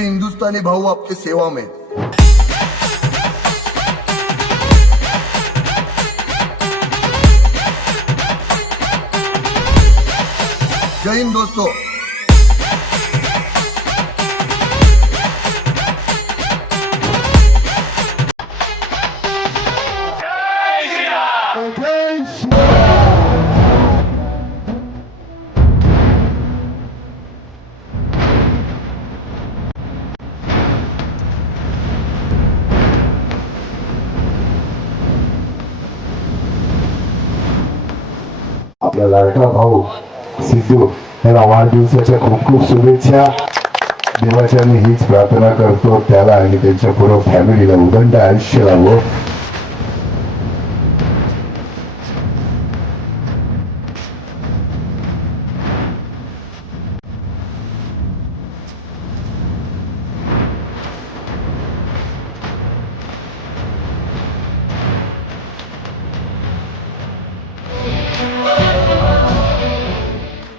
हिंदुस्तानी भाऊ आपकी सेवा में। जय हिंद दोस्तों। आपला लाडका भाऊ सिद्धू याला वाढदिवसाच्या खूप खूप शुभेच्छा। देवाच्या मी हीच प्रार्थना करतो त्याला आणि त्यांच्या पूर्ण फॅमिलीला उदंड आयुष्य लाभो।